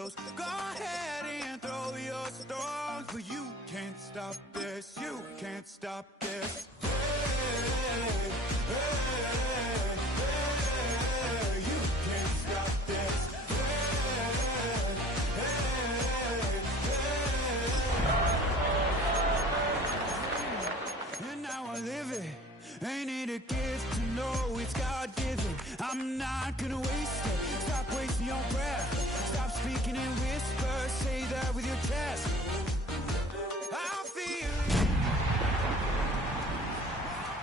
close. Go ahead and throw your stones, but you can't stop this. You can't stop this. Hey, hey, hey, you can't stop this. And now I live it. Ain't it a gift to know it's God-given? I'm not gonna waste it. Stop wasting your breath. Stop speaking in whispers. Say that with your chest. I feel it.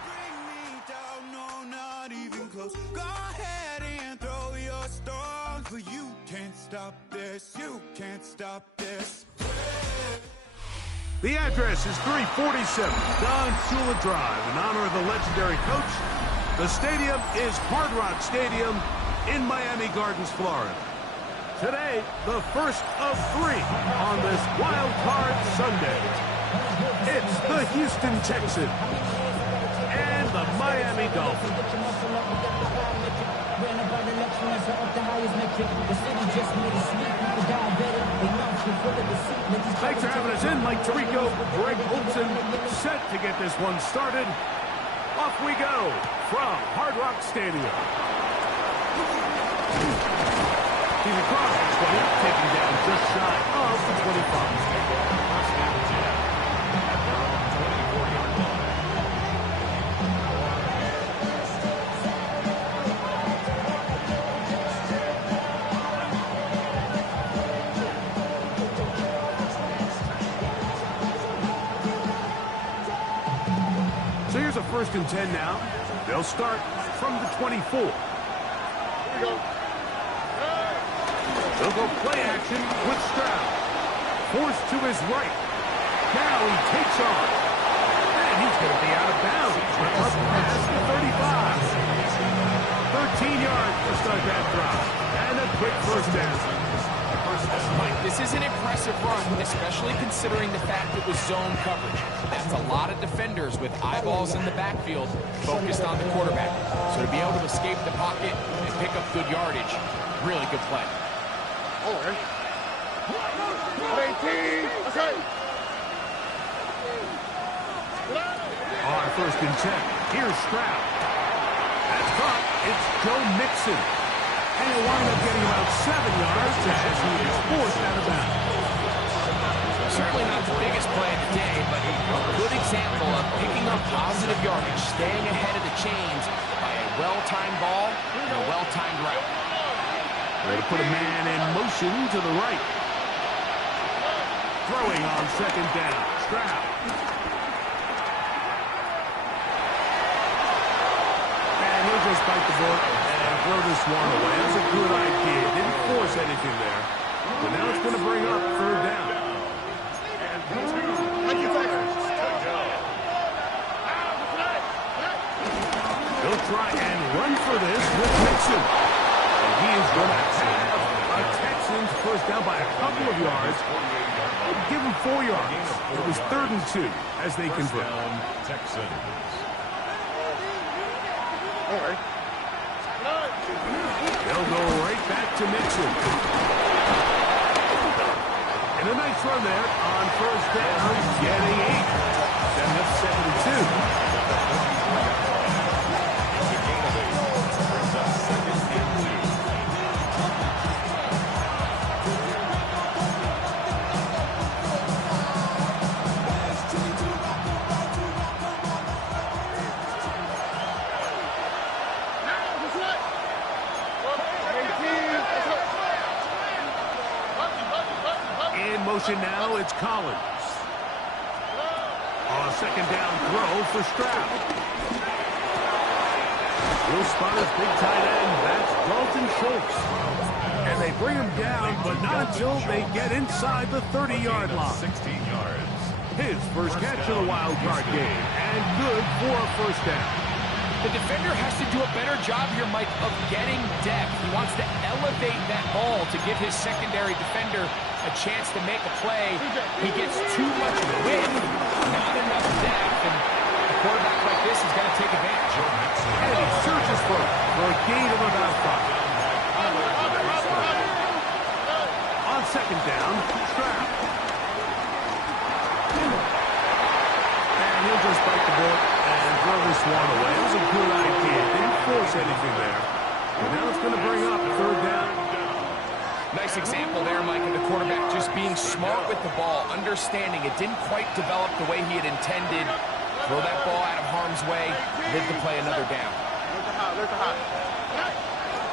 Bring me down, no, not even close. Go ahead and throw your stones, but you can't stop this. You can't stop this. The address is 347 Don Shula Drive in honor of the legendary coach. The stadium is Hard Rock Stadium in Miami Gardens, Florida. Today, the first of 3 on this Wild Card Sunday. It's the Houston Texans and the Miami Dolphins. Thanks for having us in, Mike Tirico, Greg Olson, set to get this one started. Off we go from Hard Rock Stadium. He's across the 20, taking down just shy of the 25. So here's a 1st and 10 now. They'll start from the 24. Here we go. They'll go play action with Stroud. Forced to his right. Now he takes off. And he's going to be out of bounds. Up past the 35. 13 yards to start that drive. And a quick 1st down. Mike, this is an impressive run, especially considering the fact it was zone coverage. That's a lot of defenders with eyeballs in the backfield focused on the quarterback. So to be able to escape the pocket and pick up good yardage, really good play. On 1st and 10, here's Stroud. That's caught. It's Joe Mixon. And he'll wind up getting about 7 yards as he is forced out of bounds. Certainly not the biggest play of the day, but a good example of picking up positive yardage, staying ahead of the chains by a well-timed ball and a well-timed route. Ready to put a man in motion to the right. Throwing on 2nd down. Stroud. And he'll just bite the bullet and throw this one away. That's a good idea. Didn't force anything there. But now it's going to bring up 3rd down. They'll try and run for this with Mixon. And he is going to have a Texans first down by a couple of yards. Give him 4 yards. It was 3rd and 2 as they convert. Texans. They'll go right back to Mixon. And a nice run there on 1st down, getting 8. Then that's 7 and 2. Now it's Collins. On a 2nd down throw for Stroud. Will spot his big tight end. That's Dalton Schultz. And they bring him down, but not until they get inside the 30-yard line. 16 yards. His first catch of the wild card game. And good for a 1st down. The defender has to do a better job here, Mike, of getting depth. He wants to elevate that ball to give his secondary defender a chance to make a play. He gets too much width, not enough depth, and a quarterback like this is going to take advantage. And he searches for a gain of about 5. On this one away. It was a good idea. Didn't force anything there. And now it's going to bring up third down. Nice example there, Mike, of the quarterback just being smart with the ball, understanding it didn't quite develop the way he had intended. Throw that ball out of harm's way, live to play another down.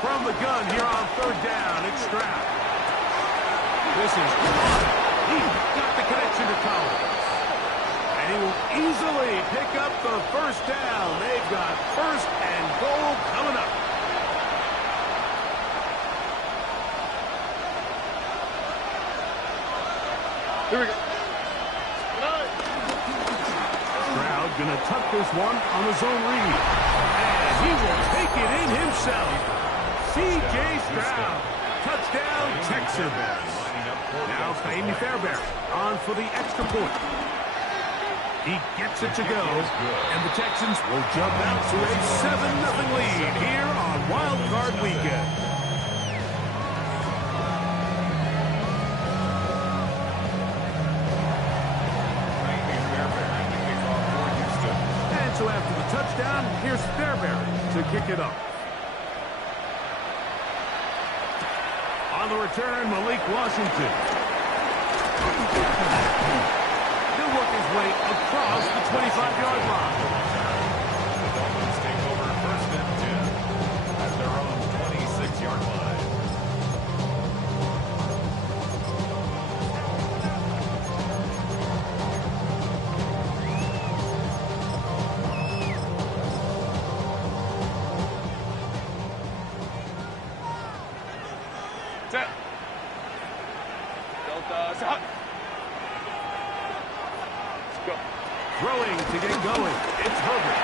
From the gun here on third down, it's Stroud. This is caught. He got the connection to Collins. And he will easily pick up the first down. They've got first and goal coming up. Here we go. Stroud gonna tuck this one on the zone read. And he will take it in himself. C.J. Stroud. Touchdown, Texans. Now Fahmy Fairbairn on for the extra point. He gets it to go. And the Texans will jump out to a 7-0 lead here on Wild Card Weekend. So after the touchdown, here's Fairbairn to kick it off. On the return, Malik Washington. He'll work his way across the 25-yard line. The Dolphins take over first and 10 at their own 26-yard line. Throwing to get going. It's Herbert.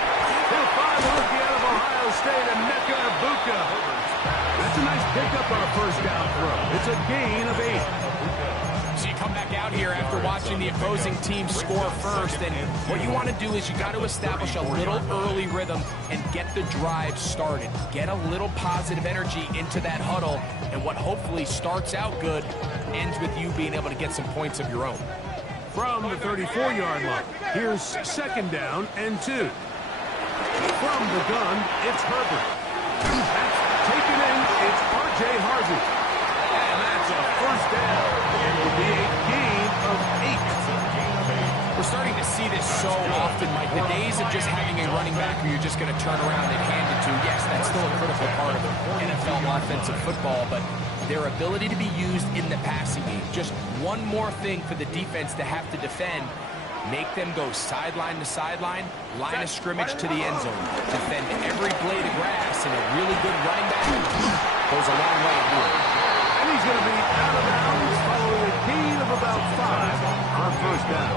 He'll find the rookie out of Ohio State, and Emeka Egbuka. That's a nice pickup on a first down throw. It's a gain of 8. So you come back out here after watching the opposing team score first, and what you want to do is you got to establish a little early rhythm and get the drive started. Get a little positive energy into that huddle, and what hopefully starts out good ends with you being able to get some points of your own. From the 34-yard line, here's second down and 2. From the gun, it's Herbert. That's taken in. It's R.J. Harvey. And that's a first down. It will be a gain of 8. We're starting to see this so often, Mike. The days of just having a running back who you're just going to turn around and hand it to, yes, that's still a critical part of NFL offensive football, but their ability to be used in the passing game. Just one more thing for the defense to have to defend. Make them go sideline to sideline, line of scrimmage to the end zone. Defend every blade of grass, and a really good running back goes a long way to it. And he's going to be out of bounds following a gain of about 5 on first down.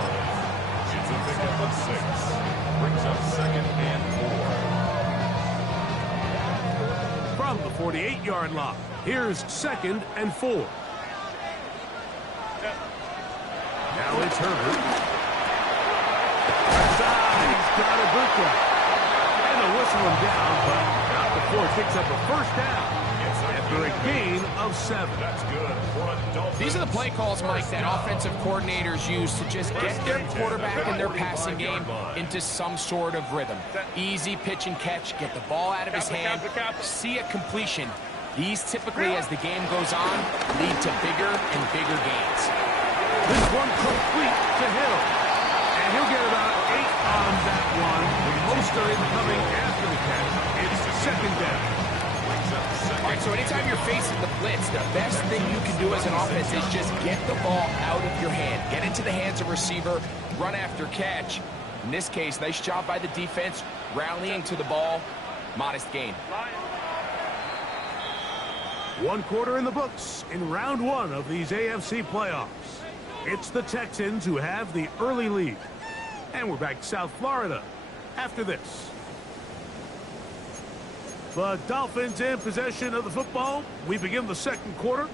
It's a pickup of 6. Brings up second and 4. From the 48-yard line, here's second and 4. Now it's Herbert. He's got Egbuka. And they'll whistle him down, but not before it picks up a first down. After a gain of 7. That's good. These are the play calls, Mike, that offensive coordinators use to just get their quarterback and their passing game into some sort of rhythm. Easy pitch and catch, get the ball out of his hand, see a completion. These typically, as the game goes on, lead to bigger and bigger gains. This one complete to Hill. And he'll get about 8 on that one. Most of it coming after the catch. It's second down. All right, so anytime you're facing the blitz, the best thing you can do as an offense is just get the ball out of your hand. Get into the hands of receiver, run after catch. In this case, nice job by the defense, rallying to the ball. Modest gain. 1 quarter in the books in round 1 of these AFC playoffs. It's the Texans who have the early lead. And we're back to South Florida after this. The Dolphins in possession of the football. We begin the second quarter.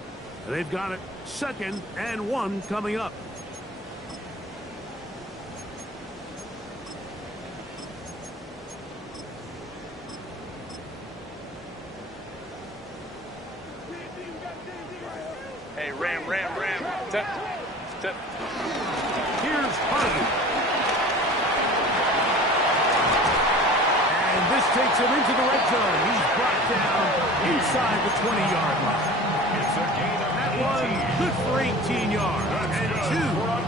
They've got it second and 1 coming up. Hey, Ram. Tip. Here's Harvey. This takes him into the red zone. He's brought down inside the 20-yard line. It's a gain of That one good for 18 yards and to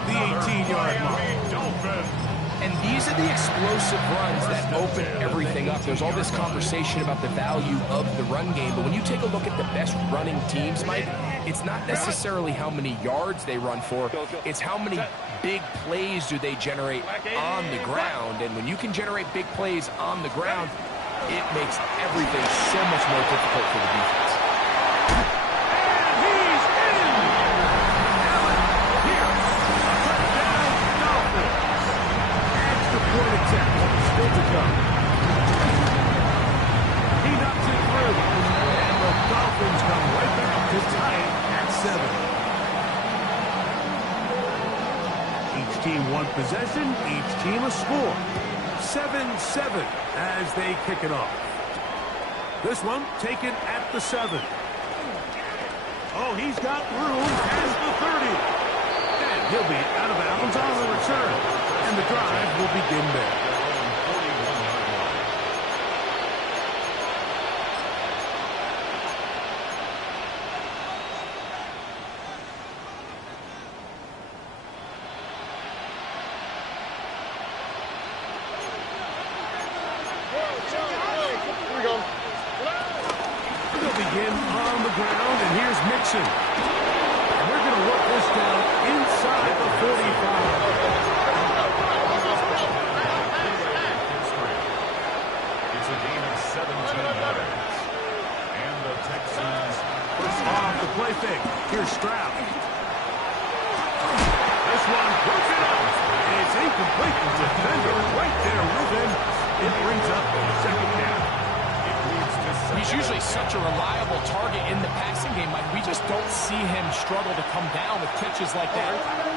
the 18-yard line. And these are the explosive runs that open everything up. There's all this conversation about the value of the run game, but when you take a look at the best running teams, Mike, it's not necessarily how many yards they run for, it's how many big plays do they generate on the ground. And when you can generate big plays on the ground, it makes everything so much more difficult for the defense. Still to come. He knocks it through. And the Dolphins come right back to tie it at 7. Each team one possession, each team a score. 7-7 as they kick it off. This one taken at the 7. Oh, he's got room past the 30. And he'll be out of bounds on the return. And the drive will begin there. They'll begin on the ground, and here's Mixon. And they're going to work this down inside the 45. It's a gain of 17 yards. And the Texans Off the play fake. Here's Stroud. This one puts it up. It's incomplete. The defender right there with him. It brings up the second down. He's usually such a reliable target in the passing game, Mike. We just don't see him struggle to come down with catches like that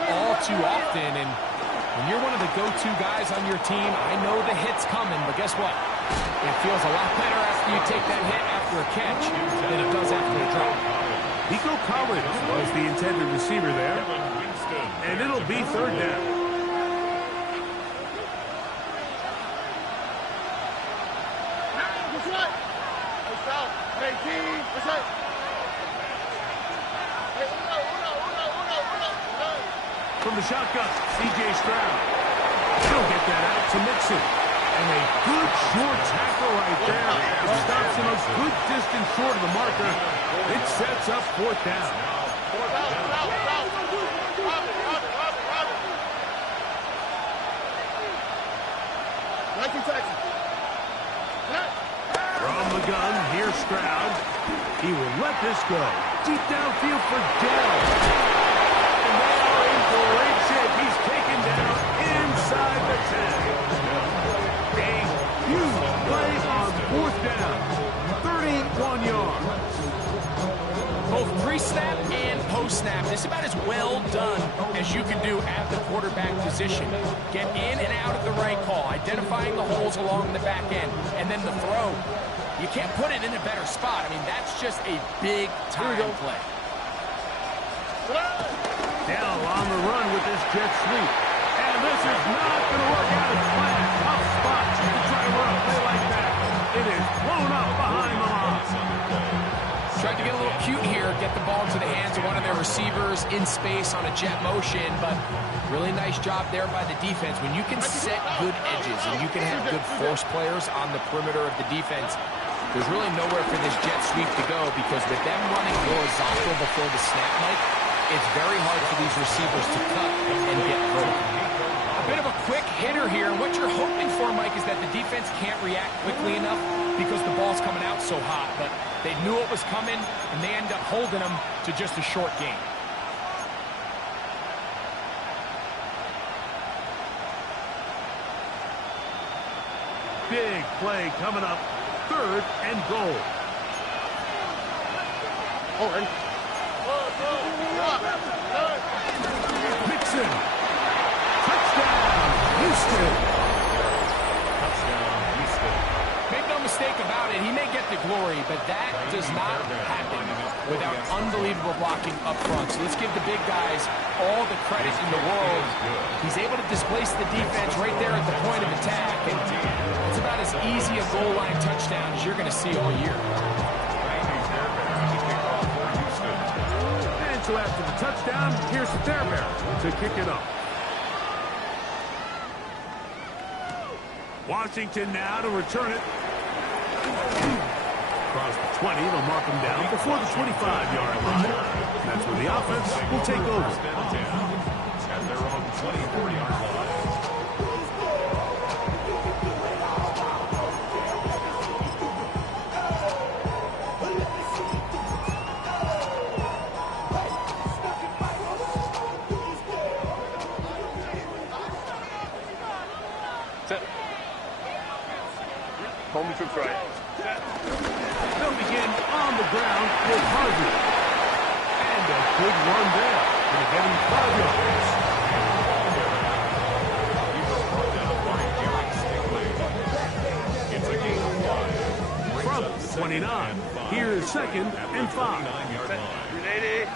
all too often. And when you're one of the go-to guys on your team, I know the hit's coming, but guess what? It feels a lot better after you take that hit after a catch than it does after a drop. Nico Collins was the intended receiver there. And it'll be third down. From the shotgun, C.J. Stroud. He'll get that out to Mixon. And a good short tackle right there. It stops him a good distance short of the marker. It sets up fourth down. From the gun, here's Stroud. He will let this go. Deep downfield for Dell. And they are in great shape. He's taken down inside the 10. A huge play on fourth down. 31 yards. Both pre-snap and post-snap, it's about as well done as you can do at the quarterback position. Get in and out of the right call, identifying the holes along the back end, and then the throw. You can't put it in a better spot. I mean, that's just a big-time play. Dell on the run with this jet sweep. And this is not going to work out as planned. Tough spot to try to run a play like that. It is blown up behind the line. Tried to get a little cute here, get the ball into the hands of one of their receivers in space on a jet motion, but really nice job there by the defense. When you can set good edges and you can have good force players on the perimeter of the defense, there's really nowhere for this jet sweep to go, because with them running horizontal before the snap, Mike, it's very hard for these receivers to cut and get vertical. A bit of a quick hitter here, and what you're hoping for, Mike, is that the defense can't react quickly enough because the ball's coming out so hot, but they knew it was coming, and they end up holding them to just a short game. Big play coming up. 3rd and goal. Mixon. Touchdown, Houston. Make no mistake about about it. He may get the glory, but that does not happen without unbelievable blocking up front. So let's give the big guys all the credit in the world. He's able to displace the defense right there at the point of attack. And it's about as easy a goal line touchdown as you're going to see all year. And so after the touchdown, here's Fairbairn to kick it off. Washington now to return it. Across the 20, they'll mark him down before the 25-yard line. That's where the offense will take over. At their own 24-yard line. Home troops right. They'll begin on the ground with Harvey. And a good run there. Going to get him 5 yards. It's a gain of 5. From the 29, here's 2nd and 5. 380.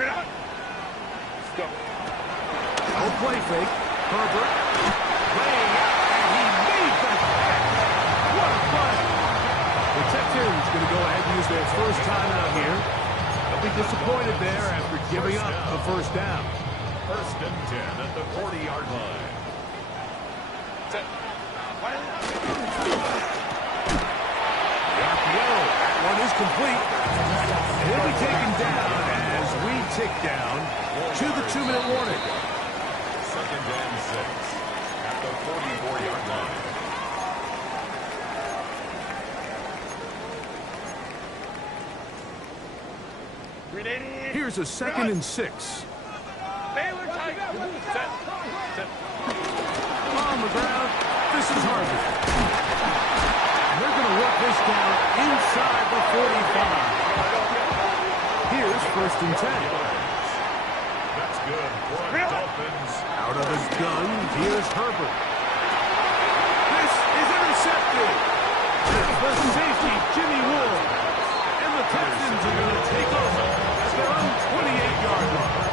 You're not. Let's go. No play fake. Herbert laying out, and he made that catch. What a play. The Texans going to go ahead and use their first time out here. They'll be disappointed there after giving up the first down. 1st and 10 at the 40-yard line. The RPO, that one is complete. And he'll be taken down as we tick down to the 2-minute warning. 2nd and 6 at the 44-yard line. Here's a 2nd and 6. Baylor tight. Set. On the ground, this is Harvey. And they're going to work this down inside the 45. Here's 1st and 10. That's good for the Dolphins. Out of his gun, here's Herbert. This is intercepted. The safety, Jimmy Ward. And the Texans are going to take over at their own 28-yard line.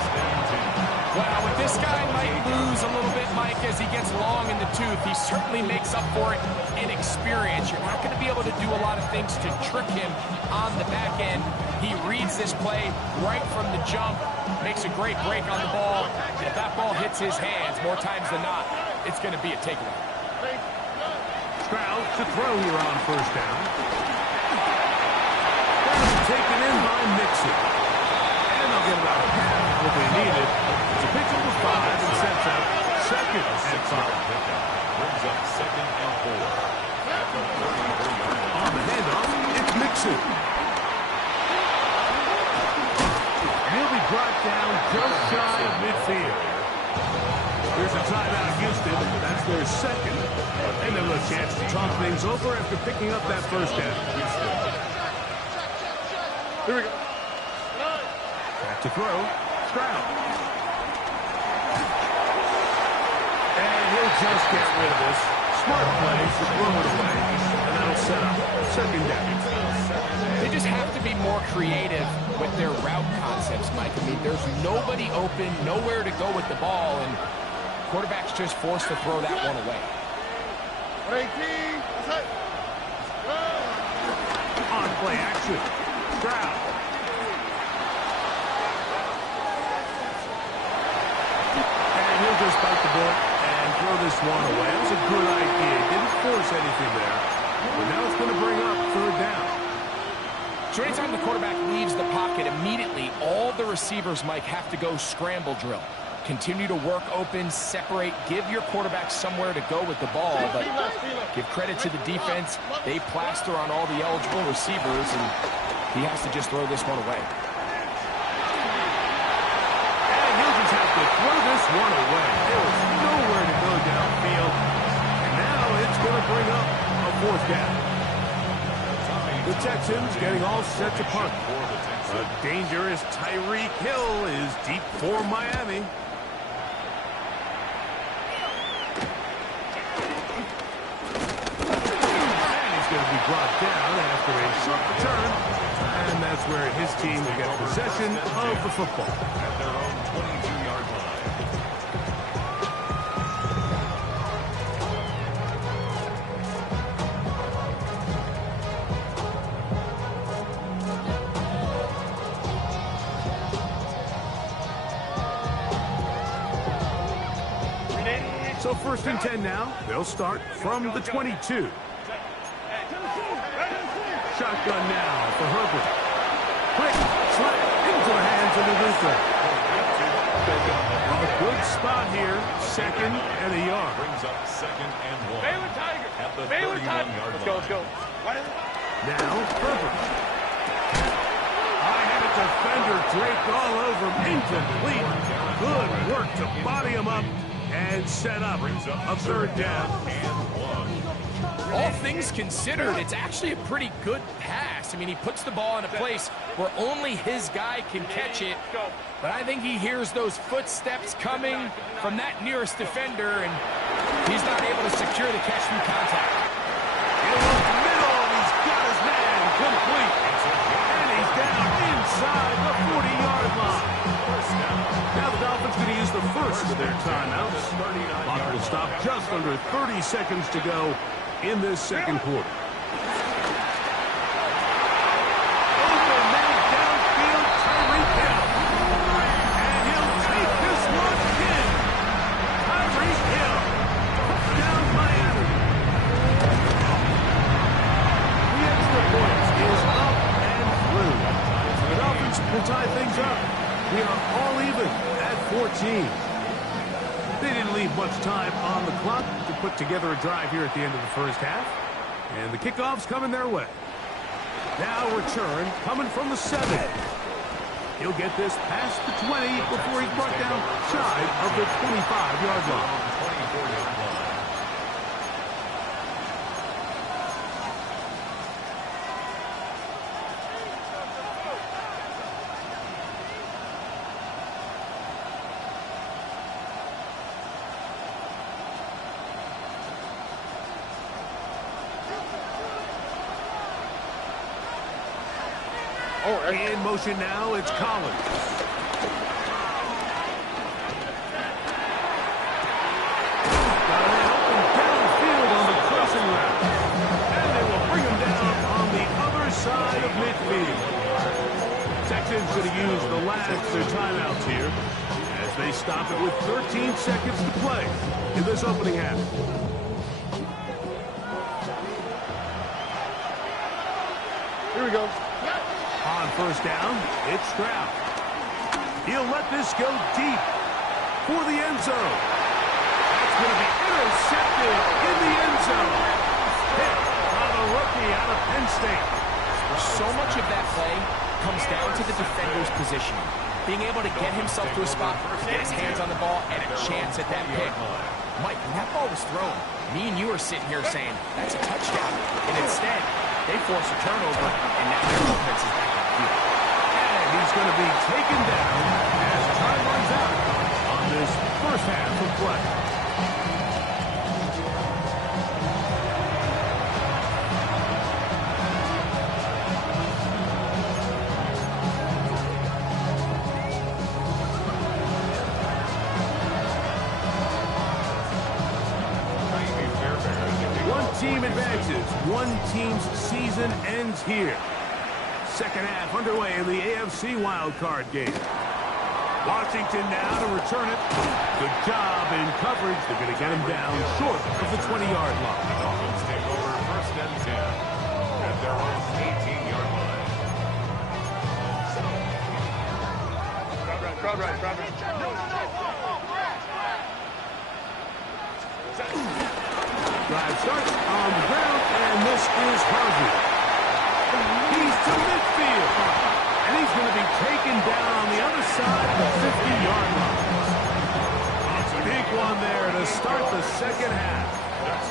Wow, with this guy might lose a little bit, Mike, as he gets long in the tooth. He certainly makes up for it in experience. You're not going to be able to do a lot of things to trick him on the back end. He reads this play right from the jump, makes a great break on the ball. If that ball hits his hands more times than not, it's going to be a takeaway. Stroud to throw here on 1st down. Taken in by Mixon. And they'll get about half what they needed. It's a pickup of 5 and sets up 2nd and 5. Brings up 2nd and 4. At the 34-yard line. On the handoff, it's Mixon. And he'll be brought down just shy of midfield. Here's a timeout, Houston. That's their 2nd. And they'll have a chance to talk things over after picking up that 1st down. Here we go. Back to throw. Stroud. And he'll just get rid of this. Smart play to throw it away. And that'll set up 2nd down. They just have to be more creative with their route concepts, Mike. I mean, there's nobody open, nowhere to go with the ball, and quarterback's just forced to throw that one away. On play action. Stroud. And he'll just bite the bullet and throw this one away. That was a good idea. Didn't force anything there. But now it's going to bring up 3rd down. So anytime the quarterback leaves the pocket, immediately all the receivers, Mike, have to go scramble drill. Continue to work open, separate, give your quarterback somewhere to go with the ball, but give credit to the defense. They plaster on all the eligible receivers, and he has to just throw this one away. And he'll just have to throw this one away. There was nowhere to go downfield. And now it's going to bring up a 4th down. The Texans getting all set to punt. A dangerous Tyreek Hill is deep for Miami. And he's going to be brought down return, and that's where his team will get possession of the football. At their own 22-yard line. So 1st and 10 now. They'll start from the 22. Shotgun now for Herbert. Quick slap into the hands of Luka. A good spot here. 2nd and a yard. Brings up 2nd and 1. Baylor Tiger. At the Baylor 31-yard Tiger. line. Let's go, let's go. Now Herbert. High-headed defender draped all over him. Incomplete. Good work to body him up and set up a 3rd down. All things considered, it's actually a pretty good pass. I mean, he puts the ball in a place where only his guy can catch it. But I think he hears those footsteps coming from that nearest defender, and he's not able to secure the catch through contact. He'll look middle, and he's got his man complete. And he's down inside the 40-yard line. Now the Dolphins going to use the first of their timeouts. Clock will stop just under 30 seconds to go in this 2nd quarter. Open man downfield, Tyreek Hill. And he'll take this one in. Tyreek Hill. Down Miami. The extra point is up and through. The Dolphins will tie things up. We are all even at 14. They didn't leave much time on the clock to put together a drive here at the end of the 1st half. And the kickoff's coming their way. Now return coming from the 7. He'll get this past the 20 before he's brought down shy of the 25-yard line. 24-yard line. In motion now, it's Collins. Got an open downfield on the crossing route. And they will bring him down on the other side of midfield. Texans going to use the last of their timeouts here as they stop it with 13 seconds to play in this opening half. Here we go. On 1st down, it's Stroud. He'll let this go deep for the end zone. That's going to be intercepted in the end zone. Hit by the rookie out of Penn State. So much of that play comes down to the defender's positioning. Being able to get himself to a spot, get his hands on the ball, and a chance at that pick. Mike, when that ball was thrown, me and you are sitting here saying, that's a touchdown. And instead, they force a turnover, and now their offense is back on the field. And he's going to be taken down as time runs out on this 1st half of play. Team advances. One team's season ends here. 2nd half underway in the AFC Wildcard game. Washington now to return it. Good job in coverage. They're going to get him down short of the 20-yard line. The Dolphins take over 1st and 10 at their own 18-yard line. Crowd right. Drive starts on the ground, and this is Harvey. He's to midfield, and he's going to be taken down on the other side of the 50-yard line. It's a big one there to start the 2nd half.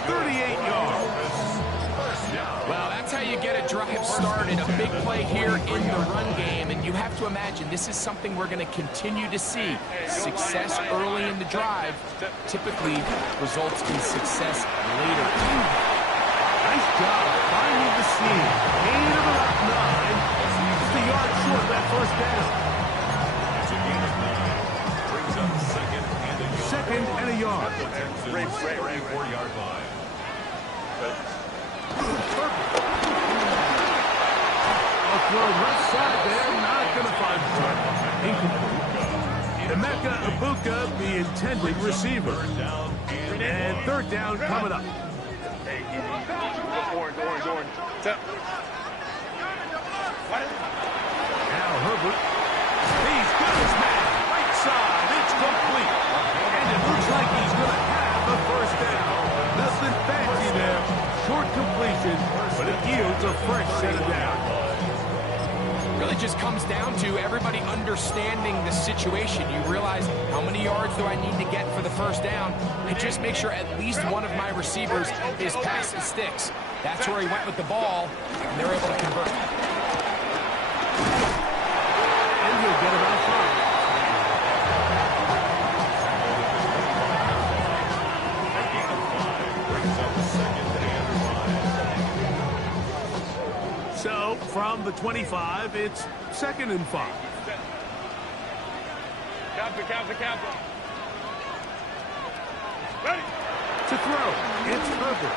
38 yards. Well, that's how you get a drive started. A big play here in the run game, and you have to imagine this is something we're going to continue to see. Success early in the drive typically results in success later. Nice job finding the seam. Gain of about 9. Just a yard short of that first down. It's a gain of 9. Brings up second and a yard. Second and a yard. Texans 34-yard line. A throw left side there, not going to find Tarek. Incomplete. Emeka Ibuka, the intended receiver. And third down coming up. Orange. Now Herbert. He's got his man. Right side. It's complete. And it looks like he's going to have a first down. Nothing fancy there. Short completion, but it yields a fresh set of downs. Really just comes down to everybody understanding the situation. You realize how many yards do I need to get for the first down, and just make sure at least one of my receivers is past the sticks. That's where he went with the ball, and they're able to convert. And he'll get about 5. So, from the 25, it's second and 5. Kappa. Ready. To throw, it's Herbert.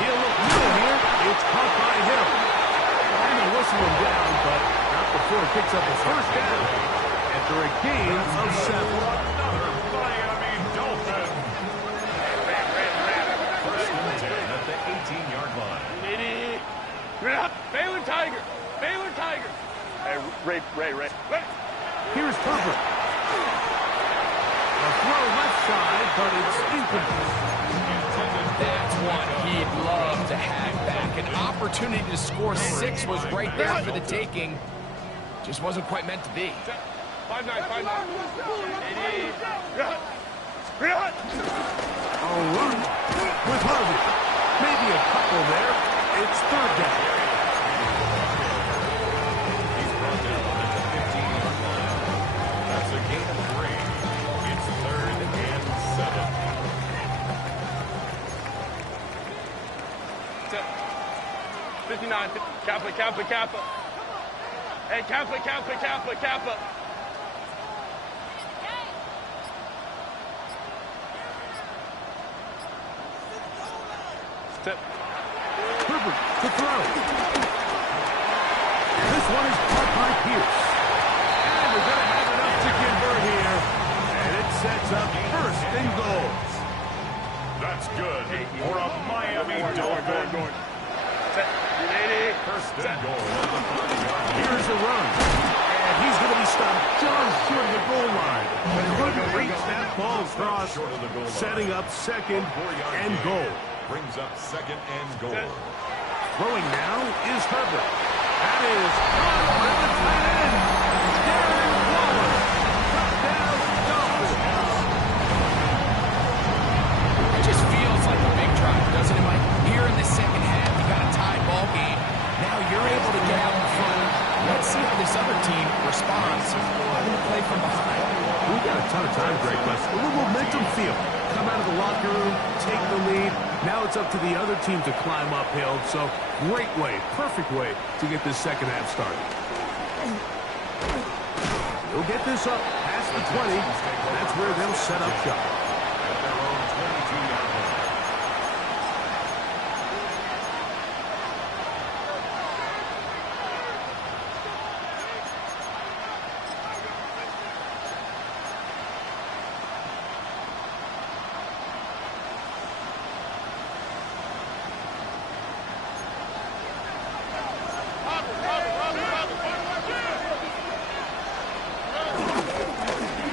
He'll look new here. It's caught by Hill. Trying to whistle him down, but not before it picks up a first down. After a gain of 7. Another Miami Dolphin. First and 10 at the 18-yard line. Baylor Tiger. Hey, Ray. Here's Herbert. A throw left side, but it's incomplete. That's one he'd love to have back. An opportunity to score 6 was right there for the taking. Just wasn't quite meant to be. 5-9. All right. With Harvey. Maybe a couple there. It's third down. He's brought down at the 15-yard line. That's a gain of 3. It's third and 7. 59. Kappa. Hey, Kappa. Step. Herbert to throw. This one is caught by Pierce. And they're going to have enough to convert here. And it sets up first and goal. That's good for a Miami Dolphin. First and goal on the 5-yard line. Here's a run. And he's going to be stopped just short of the goal line. But he couldn't reach that ball across, Short of the goal line. setting up second 4-yard and gain. goal. Brings up second and goal. Throwing now is Herbert. That is caught by the tight end. Darren Waller. Touchdown, Dolphins. It just feels like a big drive, doesn't it, Mike? Here in the second half, you got a tied ball game. Now you're able to get out in front. Let's see how this other team responds. Having to play from behind. We got a ton of time, Greg, but a little momentum feel. Come out of the locker room, take the lead. Now it's up to the other team to climb uphill. So great way, perfect way to get this second half started. He'll get this up past the 20. That's where they'll set up shop. At their own 22-yard line.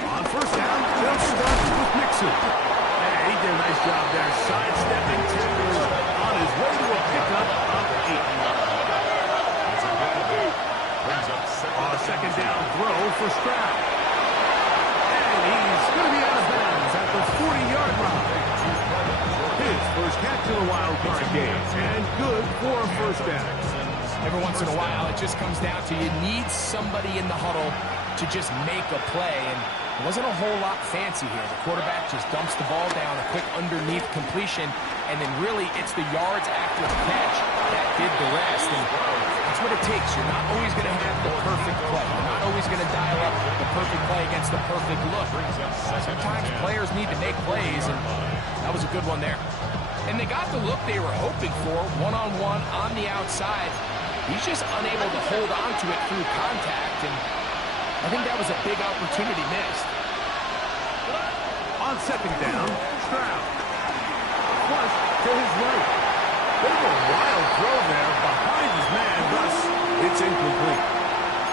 On first down, they'll start with Mixon. Hey, he did a nice job there, sidestepping tacklers on his way to a pickup of 8. Brings up Second down throw for Stroud. And he's going to be out of bounds at the 40-yard line. His first catch of the wild card game, and good for a first down. Every once in a while, it just comes down to you need somebody in the huddle to just make a play. And It wasn't a whole lot fancy here. The quarterback just dumps the ball down, a quick underneath completion, and then really it's the yards after the catch that did the rest. And that's what it takes. You're not always going to have the perfect play. You're not always going to dial up the perfect play against the perfect look. Sometimes players need to make plays, and that was a good one there. And they got the look they were hoping for, one-on-one on the outside. He's just unable to hold on to it through contact, and I think that was a big opportunity missed. On second down, Stroud. Flush to his right. Bit of a wild throw there behind his man, thus it's incomplete.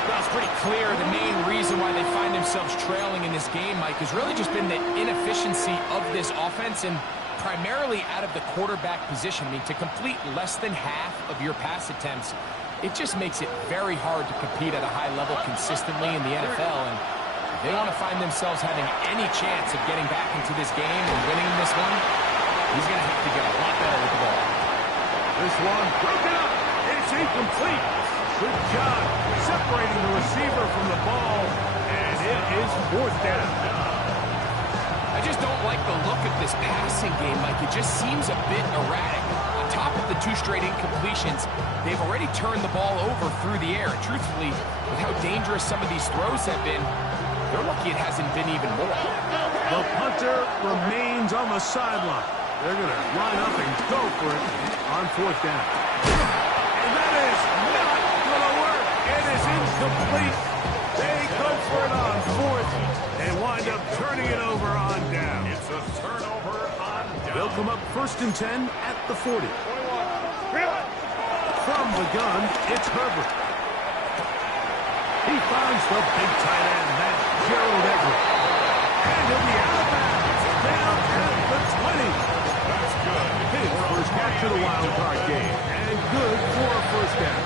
Well, it's pretty clear the main reason why they find themselves trailing in this game, Mike, has really just been the inefficiency of this offense and primarily out of the quarterback position. I mean, to complete less than half of your pass attempts, it just makes it very hard to compete at a high level consistently in the NFL. And if they want to find themselves having any chance of getting back into this game and winning this one, he's going to have to get a lot better with the ball. This one broken up. It's incomplete. Good job separating the receiver from the ball, and it is fourth down. I just don't like the look of this passing game, Mike. It just seems a bit erratic. On top of the 2 straight incompletions, they've already turned the ball over through the air. And truthfully, with how dangerous some of these throws have been, they're lucky it hasn't been even more. The punter remains on the sideline. They're going to line up and go for it on fourth down. And that is not going to work. It is incomplete. They go for it on fourth and wind up turning it over on down. It's a turnover on down. They'll come up 1st and 10 at the 40. From the gun, it's Herbert. He finds the big tight end, that's Gerald Everett. And he'll be out of bounds, down at the 20. That's good. His first catch of the wild card game, and good for a first down.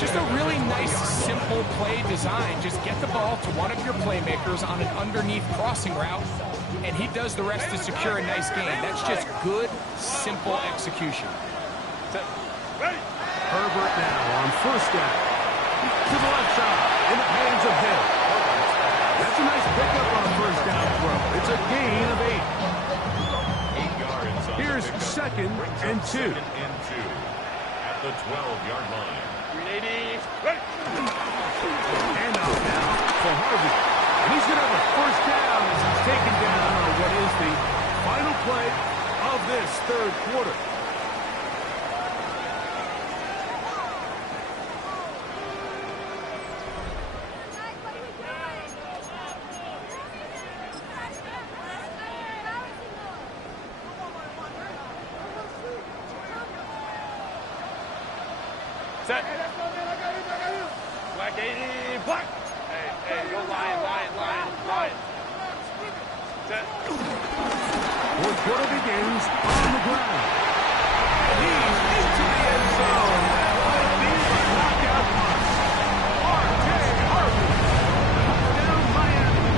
Just a really nice, simple play design. Just get the ball to one of your playmakers on an underneath crossing route, and he does the rest to secure a nice gain. That's just good, simple execution. Herbert now on first down. To the left side, in the hands of Hill. That's a nice pickup on a first down throw. It's a gain of 8. 8 yards on Here's the pickup. 2nd and 2. 2nd and 2 at the 12-yard line. 380. Ready. And out now for Harvey. He's going to have a first down as he's taken down on what is the final play of this third quarter. Set. Black 80. Black. Hey, go line. Set. Fourth quarter begins on the ground. He's into the end zone. That might be the knockout punch. R.J. Harvey. Down Miami.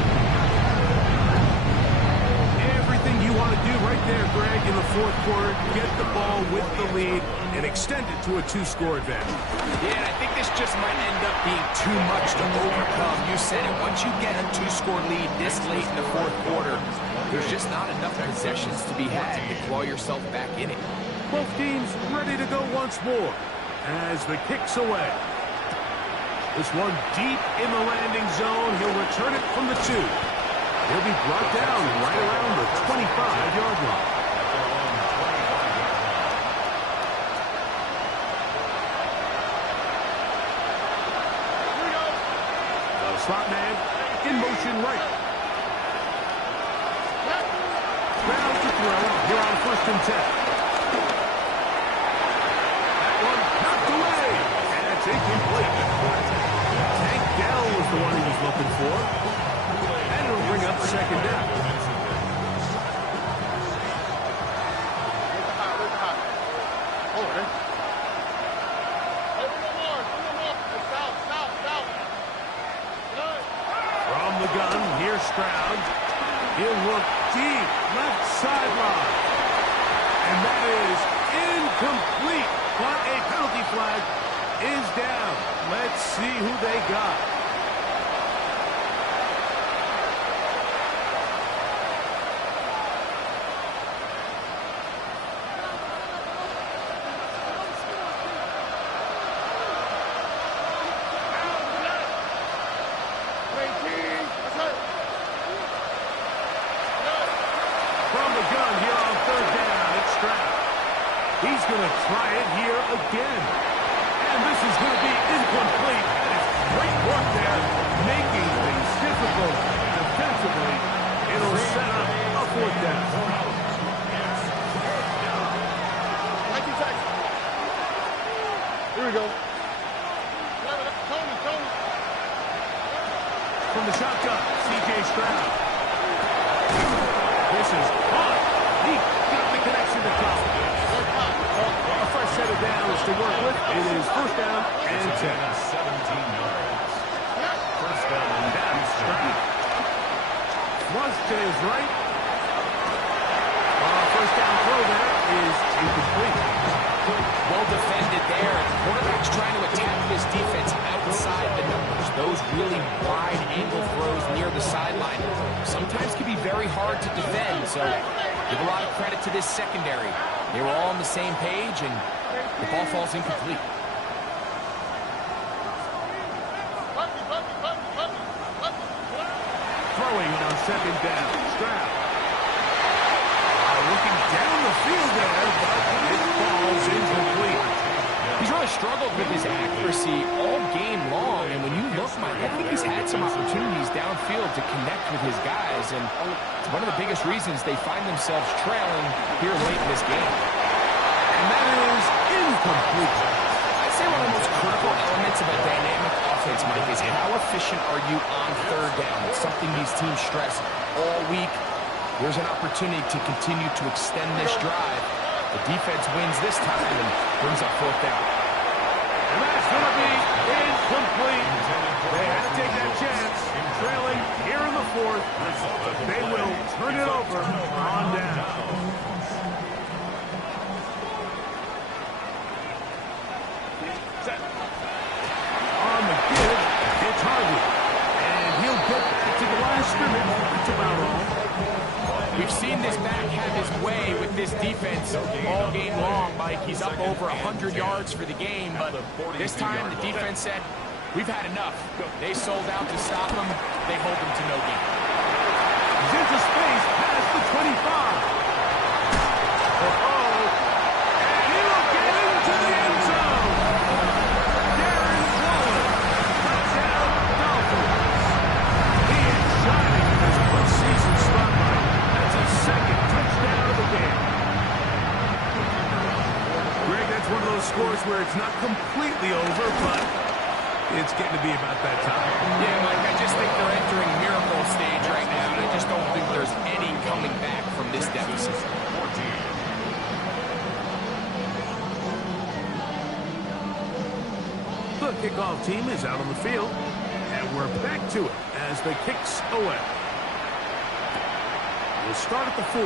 Everything you want to do right there, Greg, in the fourth quarter. Get the ball with the lead and extend it to a 2-score advantage. Yeah, I think this just might end up being too much to overcome. You said it. Once you get a 2-score lead this late in the fourth quarter, there's just not enough possessions to be had to claw yourself back in it. Both teams ready to go once more as the kick's away. This one deep in the landing zone. He'll return it from the 2. He'll be brought down right around the 25-yard line. Slot man in motion right. Ground to throw here on 1st and 10. That one knocked away. And it's incomplete. Tank Dell was the one he was looking for. And it'll bring up 2nd down. The gun, here's Stroud. He'll look deep, left sideline. And that is incomplete. But a penalty flag is down. Let's see who they got. He's going to try it here again. And this is going to be incomplete. It's great work there, making things difficult defensively. It'll set up a fourth down. Here we go. From the shotgun, C.J. Stroud. This is hot. He got the connection to Collins. A fresh set of downs to work with. It is first down and 10. 17 yards. First down and 10. Flush to his right. First down throw there is incomplete. Well defended there. The quarterback's trying to attack this defense outside the numbers. Those really wide angle throws near the sideline sometimes can be very hard to defend. So give a lot of credit to this secondary. They were all on the same page, and the ball falls incomplete. Throwing on second down. Stroud. Looking down the field there, but it falls incomplete. He's really struggled with his accuracy all game long, and when you look, Mike, I think he's had some opportunities downfield to connect with his guys, and it's one of the biggest reasons they find themselves trailing here late in this game. And that is incomplete. I'd say one of the most critical elements of a dynamic offense, Mike, is how efficient are you on third down. It's something these teams stress all week. There's an opportunity to continue to extend this drive. The defense wins this time and brings up fourth down. And that's going to be incomplete. They had to take that chance. Trailing here in the fourth. They will turn it over on down. On the give, it's Harvey. And he'll get to the line of scrimmage. That's about all. We've seen this back have his way with this defense all game long, Mike. He's up over 100 yards for the game, but this time the defense said, we've had enough. They sold out to stop him. They hold him to no gain. He's into space past the 25. And he'll get into the end zone. Darren Waller. Touchdown, Dolphins. He is shining in this postseason spotlight. Second touchdown of the game. Greg, that's one of those scores where it's not completely over, but it's getting to be about that time. Yeah, Mike, I just think they're entering miracle stage right now, and I just don't think there's any coming back from this deficit. The kickoff team is out on the field, and we're back to it as the kicks away. We'll start at the 4.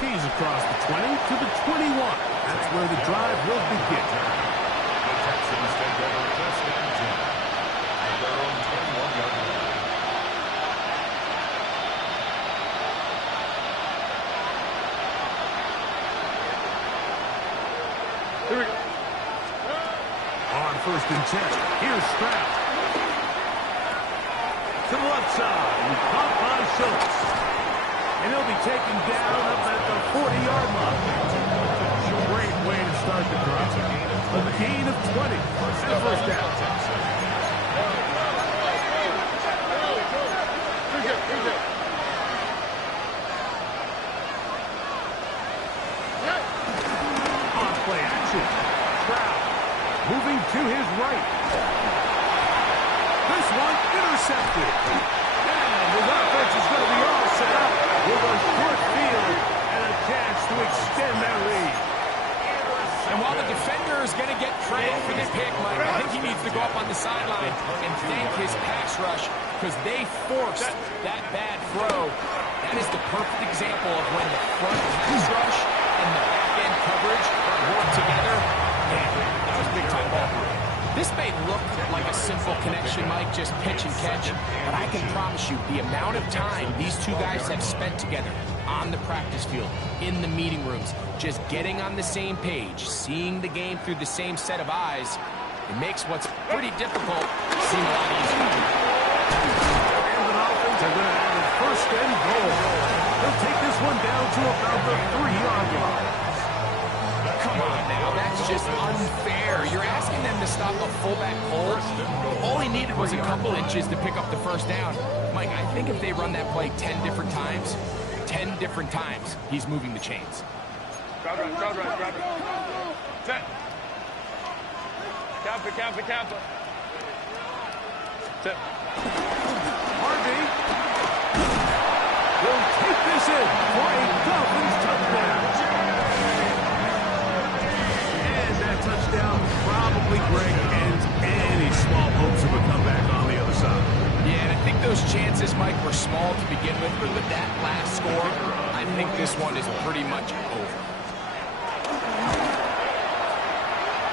Keys across the 20 to the 21. That's where the drive will begin. The Texans take over first and 10 at their own 21-yard line. Here we go. On first and 10, here's Stroud. To the left side, and caught by Schultz. And he'll be taken down up at the 40-yard line. Great way to start the drive. A gain of 20 and a first down. On play action, Stroud moving to his right. This one intercepted. And his offense is going to be all set up with a short field and a chance to extend that lead. And while the defender is going to get credit for the pick, Mike, I think he needs to go up on the sideline and thank his pass rush because they forced that bad throw. That is the perfect example of when the front pass rush and the back end coverage work together. Man, that was big time ball. This may look like a simple connection, Mike, just pitch and catch, but I can promise you the amount of time these two guys have spent together on the practice field, in the meeting rooms, just getting on the same page, seeing the game through the same set of eyes, it makes what's pretty difficult seem a lot easier. And the Dolphins are going to have a first and goal. He'll take this one down to about the 3-yard line. Come on now, that's just unfair. You're asking them to stop a fullback pull. All he needed was a couple inches to pick up the first down. Mike, I think if they run that play 10 different times, he's moving the chains. Grab it. Set. Kappa. Set. Harvey will take this in for a Dolphins touchdown. And that touchdown probably, Greg, ends any small hopes of a comeback on the other side. Yeah, and I think those chances, Mike, were small to begin with, but with that last score, I think this one is pretty much over.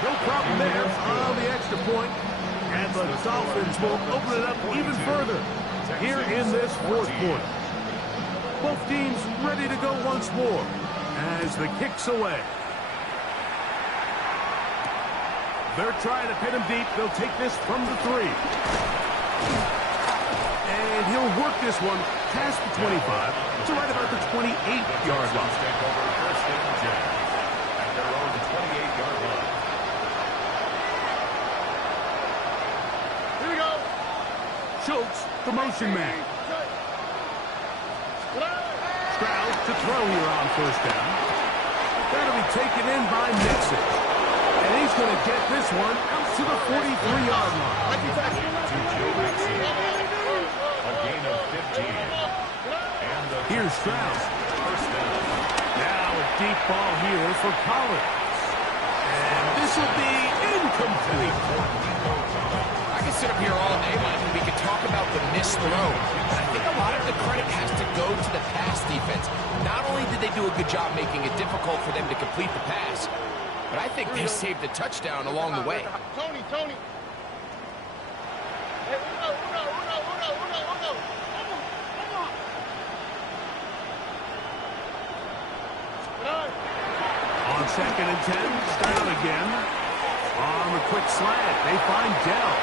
No problem there on the extra point. And the Dolphins will open it up even further here in this fourth quarter. Both teams ready to go once more as the kick's away. They're trying to pin him deep. They'll take this from the 3. And he'll work this one past the 25 to right about the 28-yard line. Take over first and 10 at their own 28-yard line. Here we go. Schultz, the motion man. Stroud to throw here on first down. That'll be taken in by Nixon. And he's going to get this one out to the 43-yard line. To Joe Mixon. A gain of 15. And the Here's Stroud. first down. Now a deep ball here for Collins. And this will be incomplete. I can sit up here all day, Mike, and we can talk about the missed throw. But I think a lot of the credit has to go to the pass defense. Not only did they do a good job making it difficult for them to complete the pass, but I think they saved the touchdown along the way. Tony. Hey, uno. On second and 10, Stroud again. On the quick slant, they find Dell.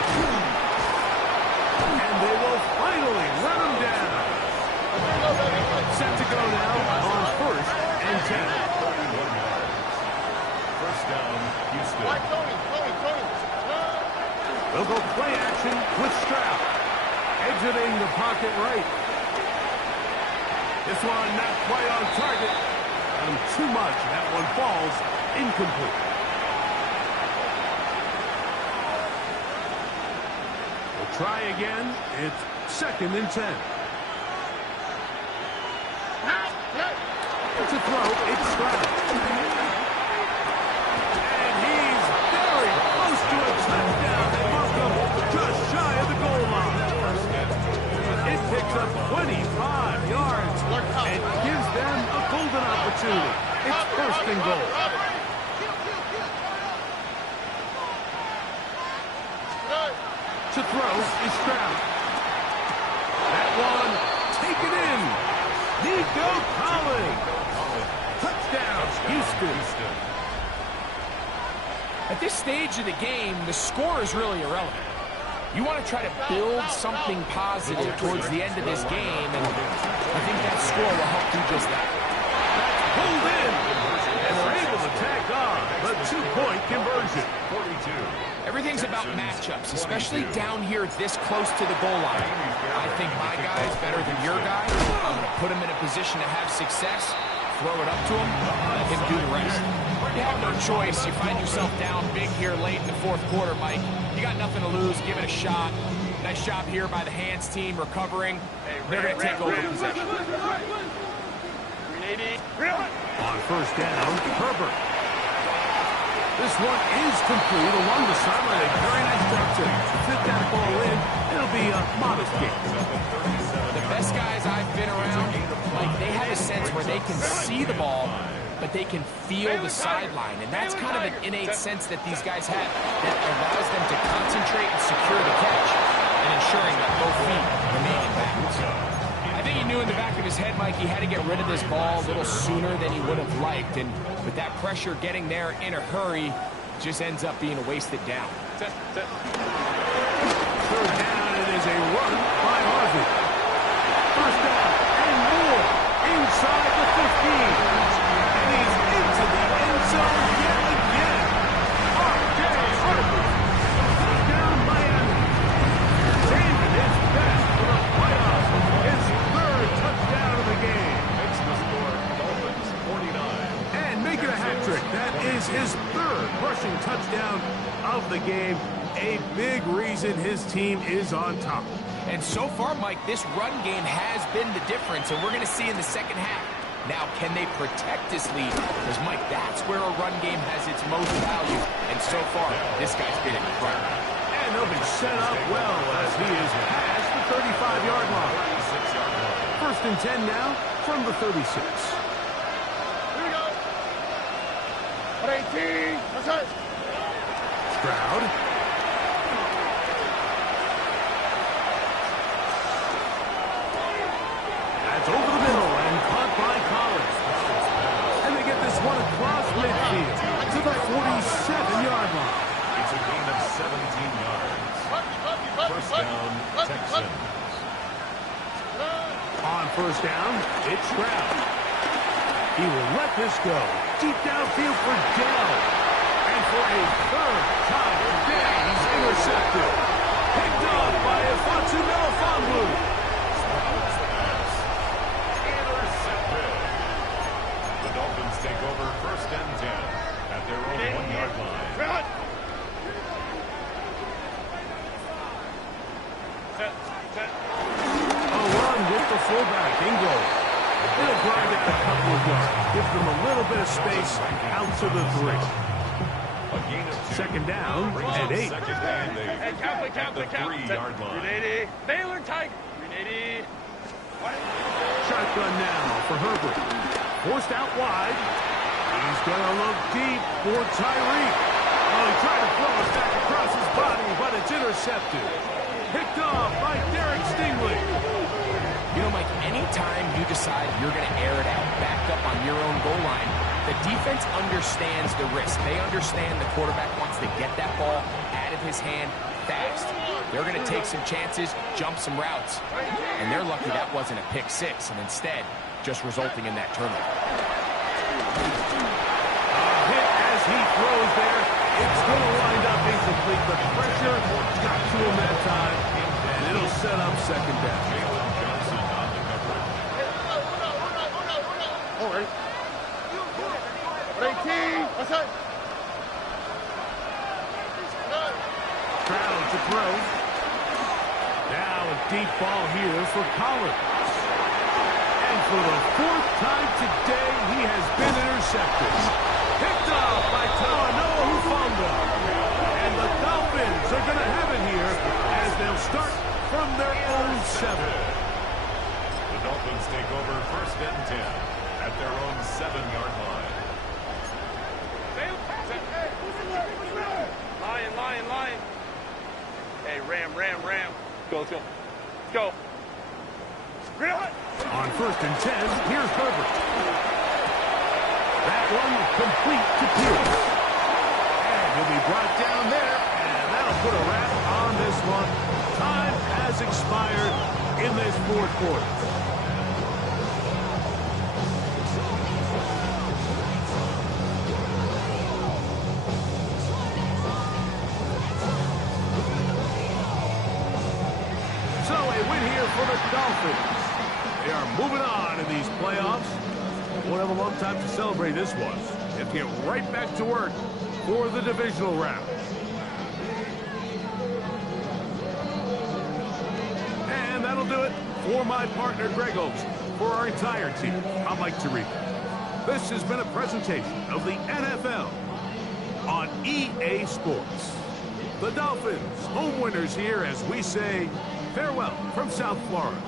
And they will finally run him down. Set to go now on first and 10. First down, Houston. Tony. They'll go play action with Stroud. Exiting the pocket right. This one not quite on target. And too much. That one falls incomplete. We'll try again. It's second and 10. It's a throw. It's Stroud. And he's very close to a touchdown. They mark him just shy of the goal line. It picks up 25 yards and gives them a golden opportunity. It's first and goal. To throw is Stroud. That one taken in. Nico Collins. Touchdown, Houston. At this stage of the game, the score is really irrelevant. You want to try to build something positive towards the end of this game, and I think that score will help do just that. Pulled in, and they're able to tack on the 2-point conversion. 42. Everything's about matchups, especially down here this close to the goal line. I think my guy's better than your guy. I'm going to put him in a position to have success, throw it up to him, let him do the rest. You have no choice. You find yourself down big here late in the fourth quarter, Mike. You got nothing to lose. Give it a shot. Nice job here by the hands team recovering. They're going to take over possession. On first down, Herbert. This one is complete along the sideline. A very nice job to fit that ball in. It'll be a modest gain. The best guys I've been around, like, they have a sense where they can see the ball, but they can feel the sideline. And that's kind of an innate sense that these guys have that allows them to concentrate and secure the catch and ensuring that both feet remain in bounds. I think he knew in the back of his head, Mike, he had to get rid of this ball a little sooner than he would have liked. And with that pressure getting there in a hurry, just ends up being a wasted down. Third down, it is a run by Harvey. First down and more reason his team is on top. And so far, Mike, this run game has been the difference, and we're going to see in the second half. Now, can they protect this lead? Because, Mike, that's where a run game has its most value. And so far, this guy's been in front. And he'll be set up well as he is past the 35-yard line. First and 10 now from the 36. Here we go. 18. Let's go. Stroud. That's over the middle and caught by Collins. And they get this one across midfield to the 47-yard line. It's a gain of 17 yards. First down, Texans. On first down, it's Stroud. He will let this go. Deep downfield for Dell. And for a third time today, he's intercepted. Picked off by Afonso Melifonwu. Intercepted. The Dolphins take over first and 10 at their own 1-yard line. A run with the fullback, Ingle. He'll grind it a couple of yards. Gives them a little bit of space out to the 3. A gain of 2. Second down and 8. Second and 8. Hey, count, At the 3-yard line. 380. Baylor Tiger. 380. Shotgun now for Herbert. Forced out wide. He's going to look deep for Tyreek. Oh, he tried to throw it back across his body, but it's intercepted. Picked off by Derek Stingley. You know, Mike, anytime you decide you're going to air it out, backed up on your own goal line, the defense understands the risk. They understand the quarterback wants to get that ball out of his hand fast. They're going to take some chances, jump some routes. And they're lucky that wasn't a pick six, and instead, just resulting in that turnover. A hit as he throws there. It's going to wind up incomplete. The pressure got to him that time, and it'll set up second down. Jalen Johnson on the coverage. All right. 18. Let's go. Stroud to throw. Now a deep ball here for Collins. And for the 4th time today, he has been intercepted. Picked off by Talanoa Hufanga. And the Dolphins are going to have it here as they'll start from their own 7. The Dolphins take over first and 10 at their own 7-yard line. Lion. Hey, Ram. Go, let's go. Let's go. On first and 10, here's Herbert. That one complete to Pierce. And he'll be brought down there, and that'll put a wrap on this one. Time has expired in this 4th quarter. So a win here for the Dolphins. They are moving on in these playoffs. Won't have a long time to celebrate this one. They have to get right back to work for the divisional round. And that'll do it for my partner, Greg Oaks. For our entire team, I'm Mike Tirico. This has been a presentation of the NFL on EA Sports. The Dolphins, home winners here as we say farewell from South Florida.